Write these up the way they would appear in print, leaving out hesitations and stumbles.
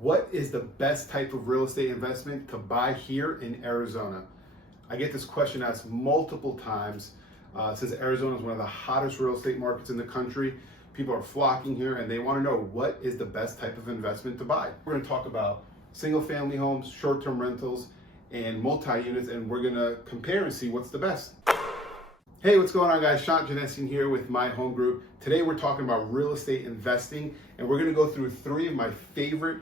What is the best type of real estate investment to buy here in Arizona? I get this question asked multiple times since Arizona is one of the hottest real estate markets in the country. People are flocking here and they want to know what is the best type of investment to buy. We're going to talk about single family homes, short-term rentals, and multi-units, and we're going to compare and see what's the best. Hey, what's going on, guys? Sean Janessian here with My Home Group. Today we're talking about real estate investing, and we're going to go through three of my favorite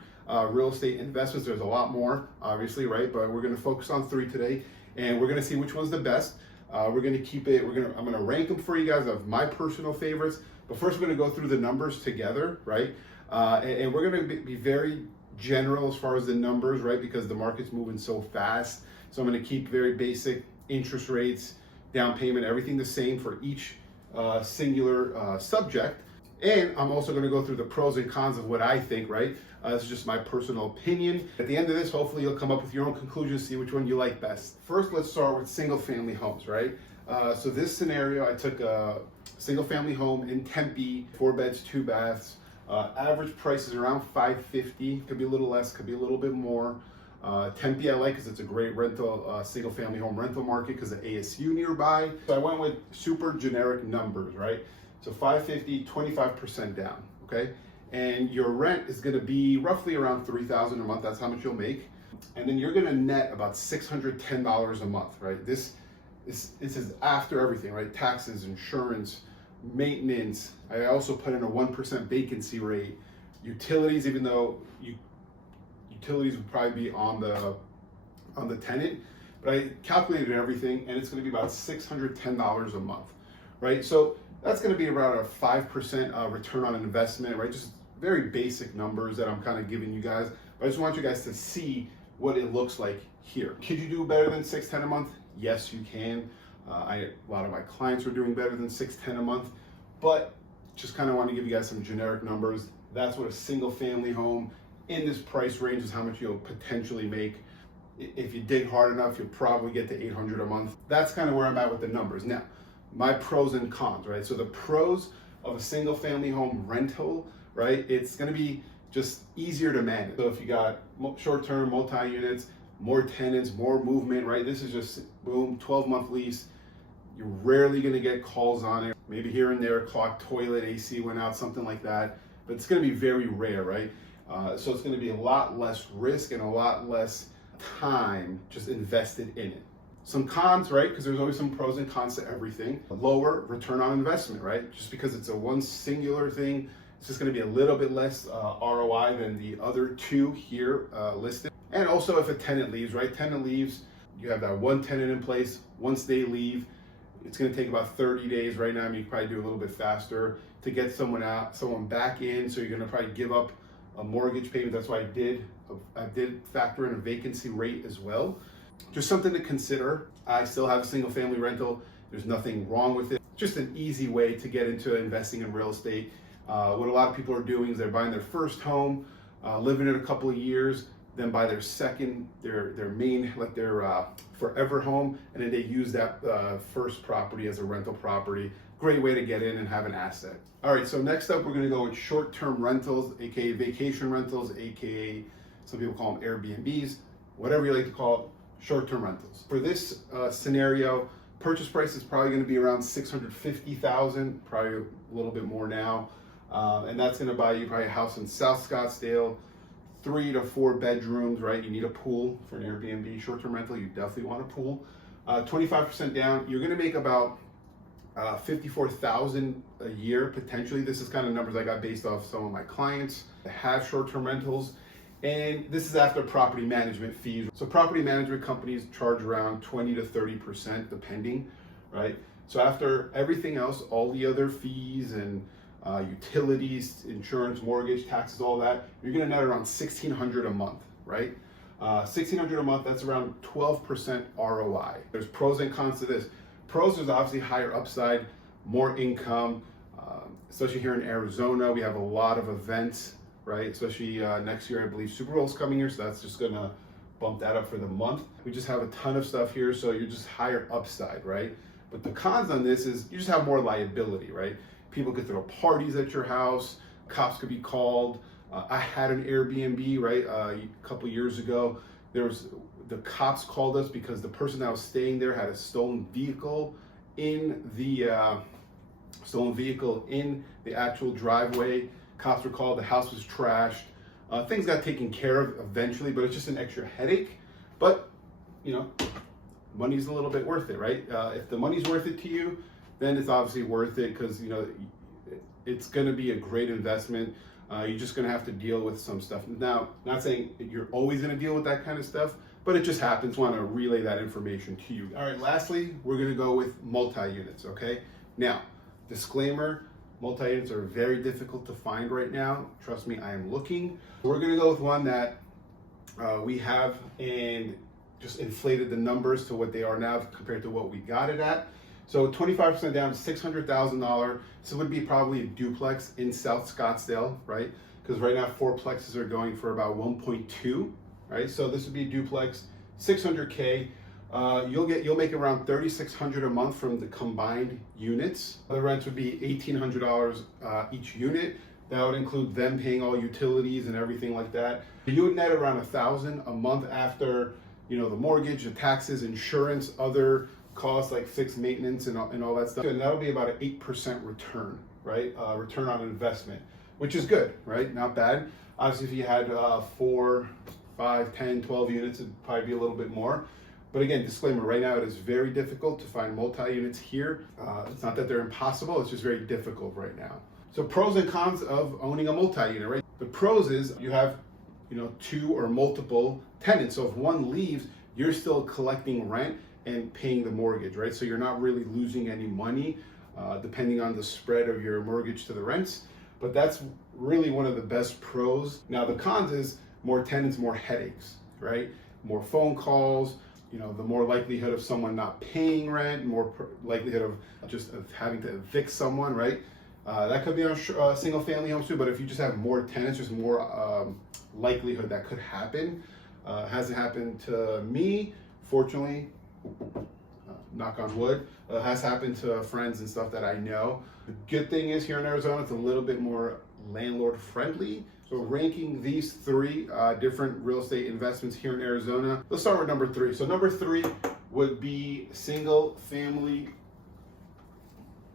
real estate investments. There's a lot more, obviously, right? But we're going to focus on three today, and we're going to see which one's the best. We're going to keep it. I'm going to rank them for you guys of my personal favorites. But first, we're going to go through the numbers together, right? And we're going to be very general as far as the numbers, right? Because the market's moving so fast. So I'm going to keep very basic interest rates, down payment, everything the same for each singular subject. And I'm also going to go through the pros and cons of what I think, right? This is just my personal opinion. At the end of this, hopefully you'll come up with your own conclusions, see which one you like best. First, let's start with single family homes, right? So this scenario, I took a single family home in Tempe, 4 beds, 2 baths. Average price is around $550, could be a little less, could be a little bit more. Tempe I like because it's a great rental, single family home rental market because of ASU nearby. So I went with super generic numbers, right? So $550, 25% down, okay? And your rent is gonna be roughly around $3,000 a month. That's how much you'll make. And then you're gonna net about $610 a month, right? This is after everything, right? Taxes, insurance, maintenance. I also put in a 1% vacancy rate. Utilities, even though utilities would probably be on the tenant, but I calculated everything and it's going to be about $610 a month, right? So that's going to be around a 5% return on investment, right? Just very basic numbers that I'm kind of giving you guys. But I just want you guys to see what it looks like here. Could you do better than $610 a month? Yes, you can. A lot of my clients are doing better than $610 a month, but just kind of want to give you guys some generic numbers. That's what a single family home in this price range is how much you'll potentially make. If you dig hard enough, you'll probably get to $800 a month. That's kind of where I'm at with the numbers. Now, my pros and cons, right? So the pros of a single family home rental, right? It's gonna be just easier to manage. So if you got short-term multi-units, more tenants, more movement, right? This is just boom, 12-month lease. You're rarely gonna get calls on it. Maybe here and there, clogged toilet, AC went out, something like that. But it's gonna be very rare, right? So it's going to be a lot less risk and a lot less time just invested in it. Some cons, right? Because there's always some pros and cons to everything. Lower return on investment, right? Just because it's a one singular thing, it's just going to be a little bit less ROI than the other two here listed. And also if a tenant leaves, right? Tenant leaves, you have that one tenant in place. Once they leave, it's going to take about 30 days. Right now, I mean, you can probably do a little bit faster to get someone back in. So you're going to probably give up a mortgage payment. That's why I did factor in a vacancy rate as well. Just something to consider. I still have a single family rental. There's nothing wrong with it. Just an easy way to get into investing in real estate. What a lot of people are doing is they're buying their first home, living it a couple of years, then buy their second, their main, like their forever home, and then they use that first property as a rental property. Great way to get in and have an asset. All right, so next up, we're gonna go with short-term rentals, AKA vacation rentals, AKA some people call them Airbnbs, whatever you like to call it, short-term rentals. For this scenario, purchase price is probably gonna be around $650,000, probably a little bit more now. And that's gonna buy you probably a house in South Scottsdale, 3 to 4 bedrooms, right? You need a pool for an Airbnb short-term rental. You definitely want a pool. 25% down, you're gonna make about $54,000 a year potentially. This is kind of numbers I got based off some of my clients that have short-term rentals, and this is after property management fees. So property management companies charge around 20 to 30% depending, right? So after everything else, all the other fees and utilities, insurance, mortgage, taxes, all that, you're gonna net around $1,600 a month, right? $1,600 a month, that's around 12% ROI. There's pros and cons to this. Pros is obviously higher upside, more income, especially here in Arizona. We have a lot of events, right? Especially next year, I believe Super Bowl's coming here, so that's just gonna bump that up for the month. We just have a ton of stuff here, so you're just higher upside, right? But the cons on this is you just have more liability, right? People could throw parties at your house, cops could be called, I had an Airbnb, right? A couple years ago. The cops called us because the person that was staying there had a stolen vehicle in the actual driveway. Cops were called. The house was trashed. Things got taken care of eventually, but it's just an extra headache. But you know, money's a little bit worth it, right? If the money's worth it to you, then it's obviously worth it, because you know it's going to be a great investment. You're just going to have to deal with some stuff. Now, not saying that you're always going to deal with that kind of stuff, but it just happens. Want to relay that information to you. All right, lastly, we're going to go with multi-units, okay? Now, disclaimer, multi-units are very difficult to find right now. Trust me, I am looking. We're going to go with one that we have and just inflated the numbers to what they are now compared to what we got it at. So 25% down, $600,000. So it would be probably a duplex in South Scottsdale, right? Because right now fourplexes are going for about 1.2, right? So this would be a duplex, $600K. You'll make around $3,600 a month from the combined units. The rent would be $1,800 each unit. That would include them paying all utilities and everything like that. You would net around $1,000 a month after, you know, the mortgage, the taxes, insurance, other costs like fixed maintenance and all that stuff. And that'll be about an 8% return, right? Return on investment, which is good, right? Not bad. Obviously, if you had 4, 5, 10, 12 units, it'd probably be a little bit more. But again, disclaimer, right now it is very difficult to find multi-units here. It's not that they're impossible, it's just very difficult right now. So pros and cons of owning a multi-unit, right? The pros is you have, you know, 2 or multiple tenants. So if one leaves, you're still collecting rent and paying the mortgage, right? So you're not really losing any money depending on the spread of your mortgage to the rents. But that's really one of the best pros. Now the cons is more tenants, more headaches, right? More phone calls, you know, the more likelihood of someone not paying rent, more likelihood of just having to evict someone, right? That could be on single family homes too, but if you just have more tenants, there's more likelihood that could happen. Hasn't happened to me, fortunately, knock on wood. Has happened to friends and stuff that I know. The good thing is here in Arizona, it's a little bit more landlord friendly. So ranking these 3 different real estate investments here in Arizona, let's start with number 3. So number 3 would be single family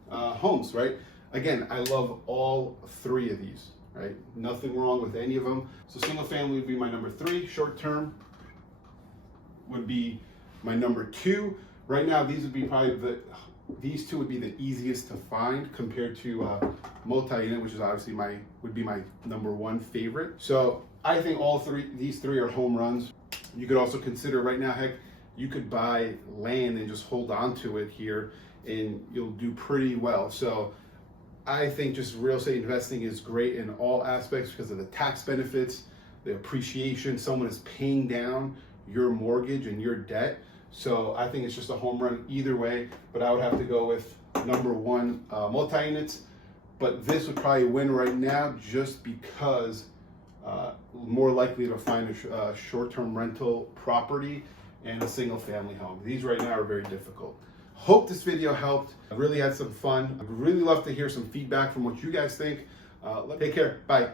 homes, right? Again, I love all 3 of these, right? Nothing wrong with any of them. So single family would be my number 3. Short term would be my number 2. Right now, these these 2 would be the easiest to find compared to multi-unit, which is obviously would be my number 1 favorite. So I think these 3 are home runs. You could also consider right now, heck, you could buy land and just hold on to it here and you'll do pretty well. So I think just real estate investing is great in all aspects because of the tax benefits, the appreciation. Someone is paying down your mortgage and your debt. So I think it's just a home run either way, but I would have to go with number 1, multi-units. But this would probably win right now just because more likely to find a short-term rental property and a single family home. These right now are very difficult. Hope this video helped. I really had some fun. I'd really love to hear some feedback from what you guys think. Take care. Bye.